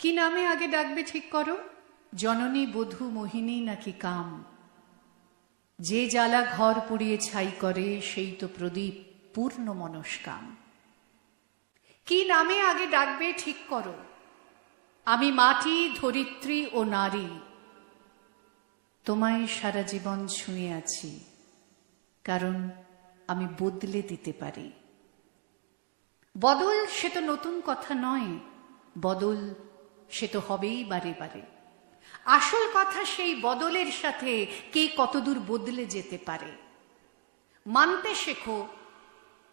কি নামে আগে ডাকবে ঠিক করো, জননী বধূ মোহিনী নাকি কাম? যে জ্বালা ঘর পুড়িয়ে ছাই করে সেই তো প্রদীপ পূর্ণ মনস্কাম। কি নামে আগে ডাকবে ঠিক করো, আমি মাটি ধরিত্রী ও নারী, তোমায় সারা জীবন ছুঁয়ে আছি, কারণ আমি বদলে দিতে পারি। বদল সে তো নতুন কথা নয়, বদল সে তো হবেই বারে বারে। আসল কথা সেই বদলের সাথে কে কতদূর বদলে যেতে পারে। মানতে শেখো,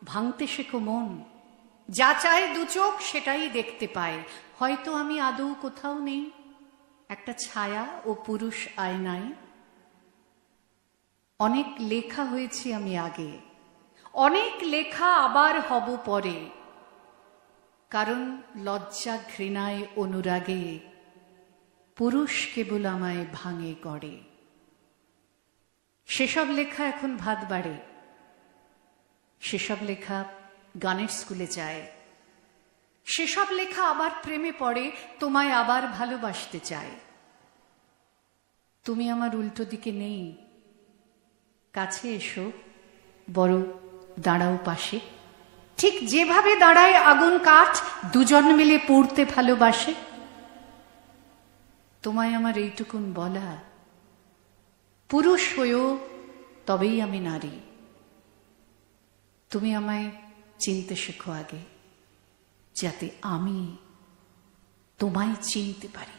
ভাঙতে শেখো মন, যা চায় দু চোখ সেটাই দেখতে পায়। হয়তো আমি আদৌ কোথাও নেই, একটা ছায়া ও পুরুষ আয়নায়। অনেক লেখা হয়েছি আমি আগে, অনেক লেখা আবার হব পরে, কারণ লজ্জা ঘৃণায় অনুরাগে পুরুষ কেবল আমায় ভাঙে গড়ে। সেসব লেখা এখন ভাত বাড়ে, সেসব লেখা গানের স্কুলে যায়, সেসব লেখা আবার প্রেমে পড়ে, তোমায় আবার ভালোবাসতে চায়। তুমি আমার উল্টো দিকে নেই, কাছে এসো, বড় দাঁড়াও পাশে। ঠিক যেভাবে দাঁড়ায় আগুন কাঠ, দুজন মিলে পুড়তে ভালোবাসে। তোমায় আমার এইটুকুন বলা, পুরুষ হয়েও তবেই আমি নারী। তুমি আমায় চিনতে শেখো আগে, যাতে আমি তোমায় চিনতে পারি।